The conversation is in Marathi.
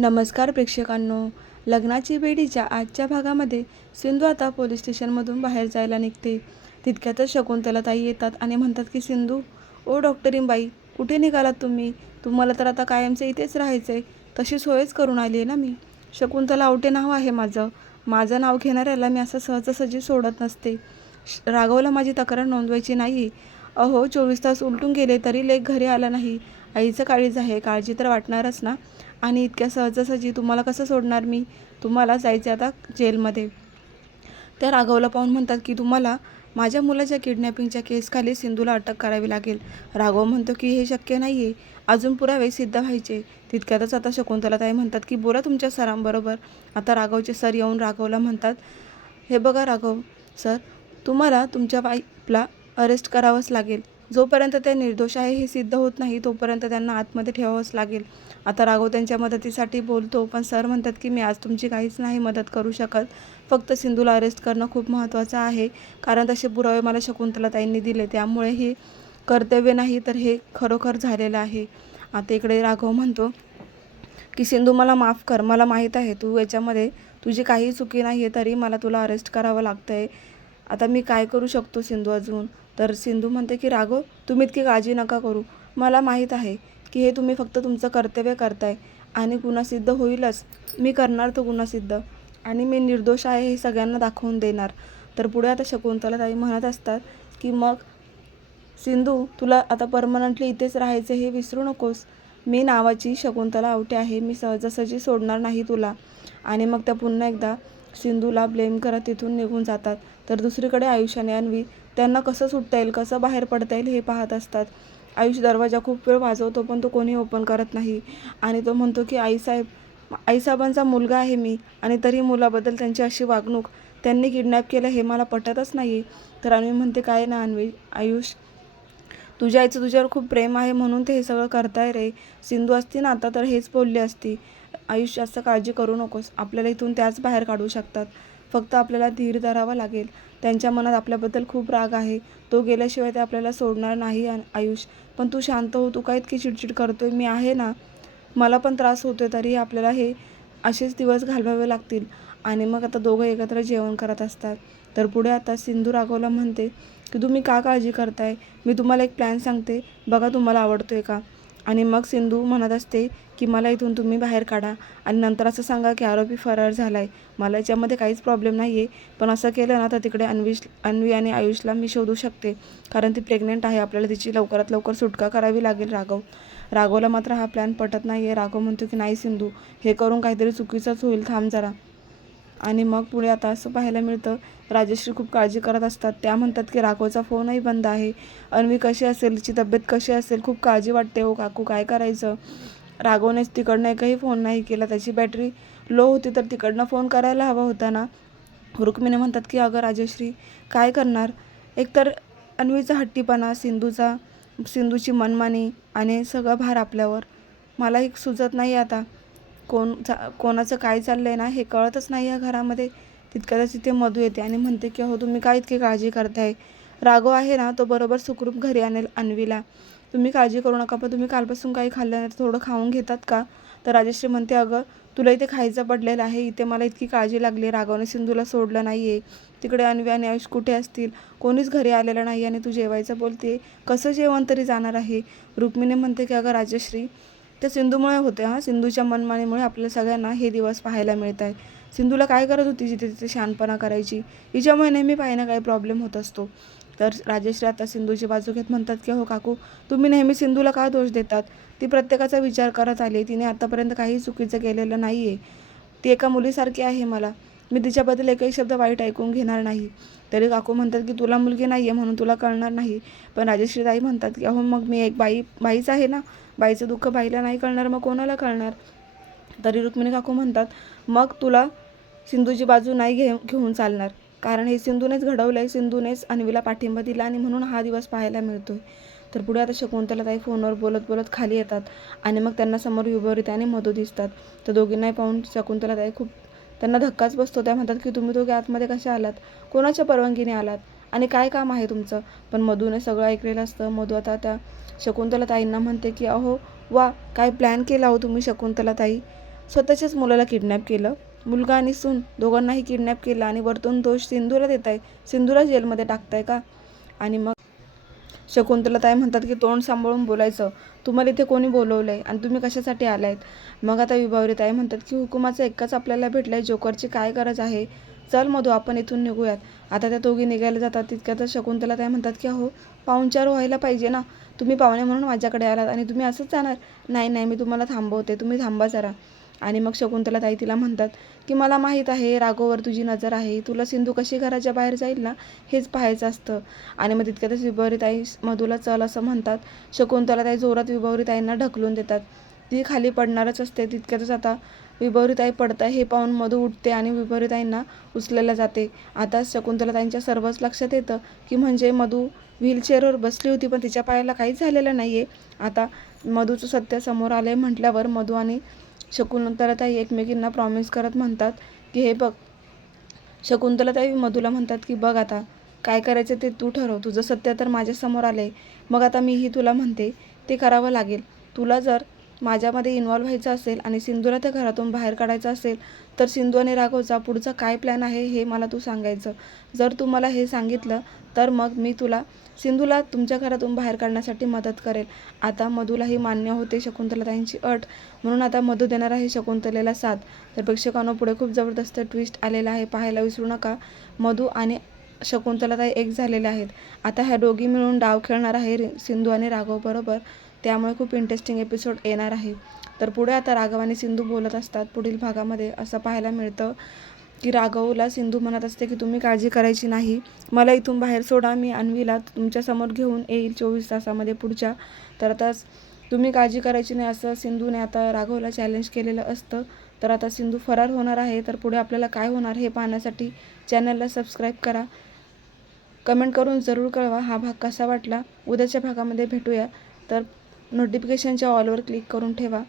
नमस्कार प्रेक्षकांनो. लग्नाची बेडीच्या आजच्या भागामध्ये सिंधू आता पोलीस स्टेशनमधून बाहेर जायला निघते. तितक्यातच शकुंतला ताई येतात आणि म्हणतात की सिंधू ओ डॉक्टरींबाई कुठे निघालात तुम्ही? तुम्हाला तर आता कायमचे इथेच राहायचं आहे तशी सोयच करून आली आहे ना मी. शकुंतला आवटे नाव आहे माझं. माझं नाव घेणाऱ्याला मी असं सहजासहजी सोडत नसते. श- राघवला माझी तक्रार नोंदवायची नाही अहो चोवीस तास उलटून गेले तरी लेख घरी आला नाही. आईचं काळीज आहे. काळजी तर वाटणारच ना. आणि इतक्या सहजासहजी तुम्हाला कसं सोडणार मी? तुम्हाला जायचं आता जेलमध्ये. त्या राघवला पाहून म्हणतात की तुम्हाला माझ्या मुलाच्या किडनॅपिंगच्या केसखाली सिंधूला अटक करावी लागेल. राघव म्हणतो की हे शक्य नाही आहे अजून पुरावे सिद्ध व्हायचे. तितक्यातच आता शकुंतला ताई म्हणतात की बोला तुमच्या सरांबरोबर. आता राघवचे सर येऊन राघवला म्हणतात हे बघा राघव सर तुम्हाला तुमच्या वाईफला अरेस्ट करावंच लागेल. जोपर्यंत ते निर्दोष आहे हे सिद्ध होत नाही तोपर्यंत त्यांना आतमध्ये ठेवावंच लागेल. आता राघव त्यांच्या मदतीसाठी बोलतो पण सर म्हणतात की मी आज तुमची काहीच नाही मदत करू शकत. फक्त सिंधूला अरेस्ट करणं खूप महत्त्वाचं आहे. कारण तसे पुरावे मला शकुंतलाताईंनी दिले. त्यामुळे हे कर्तव्य नाही तर हे खरोखर झालेलं आहे. आता इकडे राघव म्हणतो की सिंधू मला माफ कर. मला माहीत आहे तू याच्यामध्ये तुझी काही चुकी नाही आहे तरी मला तुला अरेस्ट करावं लागतं आहे आता मी काय करू शकतो सिंधू अजून? तर सिंधू म्हणते की राघव तुम्ही इतकी काळजी नका करू. मला माहीत आहे की हे तुम्ही फक्त तुमचं कर्तव्य करताय आणि गुणसिद्ध होईलच. मी करणार तो गुणसिद्ध. आणि मी निर्दोष आहे हे सगळ्यांना दाखवून देणार. तर पुढे आता शकुंतला ताई म्हणत असतात की मग सिंधू तुला आता परमनंटली इथेच राहायचं हे विसरू नकोस. मी नावाची शकुंतला आवटे आहे. मी सहजासहजी सोडणार नाही तुला. आणि मग त्या पुन्हा एकदा सिंधूला ब्लेम करत तिथून निघून जातात. तर दुसरीकडे आयुष्याने अन्वी त्यांना कसं सुटता येईल कसं बाहेर पडता येईल हे पाहत असतात. आयुष दरवाजा खूप वेळ वाजवतो पण तो कोणी ओपन करत नाही. आणि तो म्हणतो की आईसाहेब आईसाहेबांचा मुलगा आहे मी आणि तरी मुलाबद्दल त्यांची अशी वागणूक त्यांनी किडनॅप केलं हे मला पटतच नाही. तर अन्वी म्हणते काय ना अन्वी आयुष तुझ्या आईचं तुझ्यावर खूप प्रेम आहे म्हणून ते हे सगळं करताय रे. सिंधू असती ना आता तर हेच बोलली असती. आयुष्य जास्त काळजी करू नकोस. आपल्याला इथून त्याच बाहेर काढू शकतात. फक्त आपल्याला धीर धरावा लागेल. त्यांच्या मनात आपल्याबद्दल खूप राग आहे. तो गेल्याशिवाय ते आपल्याला सोडणार नाही आयुष. पण तू शांत हो. तू काय इतकी चिडचिड करतोय? मी आहे ना. मला पण त्रास होतोय. तरी आपल्याला हे असेच दिवस घालवावे लागतील. आणि मग आता दोघं एकत्र जेवण करत असतात. तर पुढे आता सिंधू राघवला म्हणते की तुम्ही का काळजी करताय? मी तुम्हाला एक प्लॅन सांगते. बघा तुम्हाला आवडतोय का? आणि मग सिंधू म्हणत असते की मला इथून तुम्ही बाहेर काढा आणि नंतर असं सांगा की आरोपी फरार झाला आहे मला याच्यामध्ये काहीच प्रॉब्लेम नाही आहे पण असं केलं ना तर तिकडे अन्विश अन्वी आणि आयुषला मी शोधू शकते. कारण ती प्रेग्नेंट आहे. आपल्याला तिची लवकरात लवकर सुटका करावी लागेल राघव. राघवला मात्र हा प्लॅन पटत नाही आहे राघव म्हणतो की नाही सिंधू. हे करून काहीतरी चुकीचंच होईल. थांब जरा. आणि मग पुढे आता असं पाहायला मिळतं राजश्री खूप काळजी करत असतात. त्या म्हणतात की राघवचा फोनही बंद आहे. अन्वी कशी असेल? तिची तब्येत कशी असेल? खूप काळजी वाटते हो काकू. काय करायचं? राघवनेच तिकडनं एकही फोन नाही केला. त्याची बॅटरी लो होती तर तिकडनं फोन करायला हवा होता ना? रुक्मिणी म्हणतात की अगं राजश्री काय करणार? एकतर अन्वीचा हट्टीपणा सिंधूचा सिंधूची मनमानी आणि सगळं भार आपल्यावर. मला एक सुचत नाही आता. कोण चा कोणाचं काय चाललं आहे ना हे कळतच नाही या घरामध्ये. तितक्यातच तिथे मधू येते आणि म्हणते की हो तुम्ही काय इतकी काळजी करताय? राघव आहे ना तो बरोबर सुखरूप घरी आणेल अन्वीला. तुम्ही काळजी करू नका पण तुम्ही कालपासून काही खाल्लं नाही तर थोडं खाऊन घेतात का? तर राजेश्री म्हणते अगं तुला इथे खायचं पडलेलं आहे इथे मला इतकी काळजी लागली राघवने सिंधूला सोडलं नाही आहे तिकडे अन्वी आणि आयुष कुठे असतील? कोणीच घरी आलेलं नाही आणि तू जेवायचं बोलते कसं जेवण तरी जाणार आहे? रुक्मिणी म्हणते की अगं राजश्री ते सिंधूमुळे होते हां. सिंधूच्या मनमानीमुळे आपल्या सगळ्यांना हे दिवस पाहायला मिळत आहे सिंधूला काय करत होती जिथे तिथे शहाणपणा करायची? हिच्यामुळे नेहमी काही ना काही प्रॉब्लेम होत असतो. तर राजेश्री आता सिंधूची बाजू घेत म्हणतात की हो काकू तुम्ही नेहमी सिंधूला का दोष देतात? ती प्रत्येकाचा विचार करत आली. तिने आतापर्यंत काही चुकीचं केलेलं नाही आहे ती एका मुलीसारखी आहे मला. मी तिच्याबद्दल एकही शब्द वाईट ऐकून घेणार नाही. तरी काकू म्हणतात की तुला मुलगी नाही आहे म्हणून तुला कळणार नाही. पण राजेश्री ताई म्हणतात की अहो मग मी एक बाई बाईच आहे ना. बाईचं दुःख बाईला नाही कळणार मग कोणाला कळणार? तरी रुक्मिणी काकू म्हणतात मग तुला सिंधूची बाजू नाही घे घेऊन चालणार. कारण हे सिंधूनेच घडवलं आहे सिंधूनेच अन्वीला पाठिंबा दिला आणि म्हणून हा दिवस पाहायला मिळतोय. तर पुढे आता शकुंतला ताई फोनवर बोलत बोलत खाली येतात आणि मग त्यांना समोर विपरीत मधू दिसतात. तर दोघींनाही पाहून शकुंतला ताई खूप त्यांना धक्काच बसतो. त्या म्हणतात की तुम्ही दोघे आतमध्ये कसे आलात? कोणाच्या परवानगीने आलात? आणि काय काम आहे तुमचं? पण मधूने सगळं ऐकलेलं असतं. मधू आता त्या शकुंतला ताईंना म्हणते की अहो वा काय प्लॅन केला हो तुम्ही शकुंतला ताई? स्वतःच्याच मुलाला किडनॅप केलं. मुलगा आणि सून दोघांनाही किडनॅप केलं आणि वरतून दोष सिंधूला देत आहे सिंधूला जेलमध्ये टाकताय का? आणि मग शकुंतला ताई म्हणतात की तोंड सांभाळून बोलायचं. तुम्हाला इथे कोणी बोलवलं आहे आणि तुम्ही कशासाठी आलायत? मग आता विभावरी ताई म्हणतात की हुकुमाचा एकच आपल्याला भेटला आहे जोकरची काय गरज आहे? चल मधू आपण इथून निघूयात. आता त्या दोघी निघायला जातात. तितक्यातच शकुंतला ताई म्हणतात की अहो पाहुणचार व्हायला पाहिजे ना. तुम्ही पाहुणे म्हणून माझ्याकडे आलात आणि तुम्ही असंच जाणार? नाही नाही मी तुम्हाला थांबवते. तुम्ही थांबा जरा. आणि मग शकुंतला ताई तिला म्हणतात की मला माहीत आहे राघोवर तुझी नजर आहे. तुला सिंधू कशी घराच्या बाहेर जाईल ना हेच पाहायचं असतं. आणि मग तितक्यातच विभावरी ताई मधूला चल असं म्हणतात. शकुंतला ताई जोरात विभावरी ताईंना ढकलून देतात. ती खाली पडणारच असते. तितक्यातच आता विभावरी ताई पडत आहे हे पाहून मधू उठते आणि विभावरी ताईंना जाते. आता शकुंतला ताईंच्या सर्वच लक्षात येतं की म्हणजे मधू व्हीलचेअरवर बसली होती पण तिच्या पायाला काहीच झालेलं नाही आहे आता मधूचं सत्य समोर आलं आहे म्हटल्यावर मधू आणि शकुंतलाताई एकमेकींना प्रॉमिस करत म्हणतात की हे बघ शकुंतलाताई मधूला म्हणतात की बघ आता काय करायचं ते तू ठरव. तुझं सत्य तर माझ्यासमोर आलं आहे मग आता मीही तुला म्हणते. ते करावं लागेल. तुला जर माझ्यामध्ये इन्व्हॉल्व व्हायचं असेल आणि सिंधूला त्या घरातून बाहेर काढायचं असेल तर सिंधू आणि राघवचा पुढचा काय प्लॅन आहे हे मला तू सांगायचं. जर तू मला हे सांगितलं तर मग मी तुला सिंधूला तुमच्या घरातून बाहेर काढण्यासाठी मदत करेल. आता मधूलाही मान्य होते शकुंतलाताईंची अट. म्हणून आता मधू देणार आहे शकुंतलेला साथ. तर प्रेक्षकांनो पुढे खूप जबरदस्त ट्विस्ट आलेला आहे. पाहायला विसरू नका. मधू आणि शकुंतलाताई एक झालेले आहेत. आता ह्या दोघी मिळून डाव खेळणार आहे सिंधू आणि राघव बरोबर. त्यामुळे खूप इंटरेस्टिंग एपिसोड येणार आहे. तर पुढे आता राघव आणि सिंधू बोलत असतात. पुढील भागामध्ये असं पाहायला मिळतं की राघवला सिंधू म्हणत असते की तुम्ही काळजी करायची नाही. मला इथून बाहेर सोडा. मी अन्वीला तुमच्यासमोर घेऊन येईल चोवीस तासामध्ये पुढच्या. तर आता तुम्ही काळजी करायची नाही असं सिंधूने आता राघवला चॅलेंज केलेलं असतं. तर आता सिंधू फरार होणार आहे. तर पुढे आपल्याला काय होणार हे पाहण्यासाठी चॅनलला सबस्क्राईब करा. कमेंट करून जरूर कळवा. हा भाग कसा वाटला? उद्याच्या भागामध्ये भेटूया. तर नोटिफिकेशनच्या ऑलवर क्लिक करून ठेवा.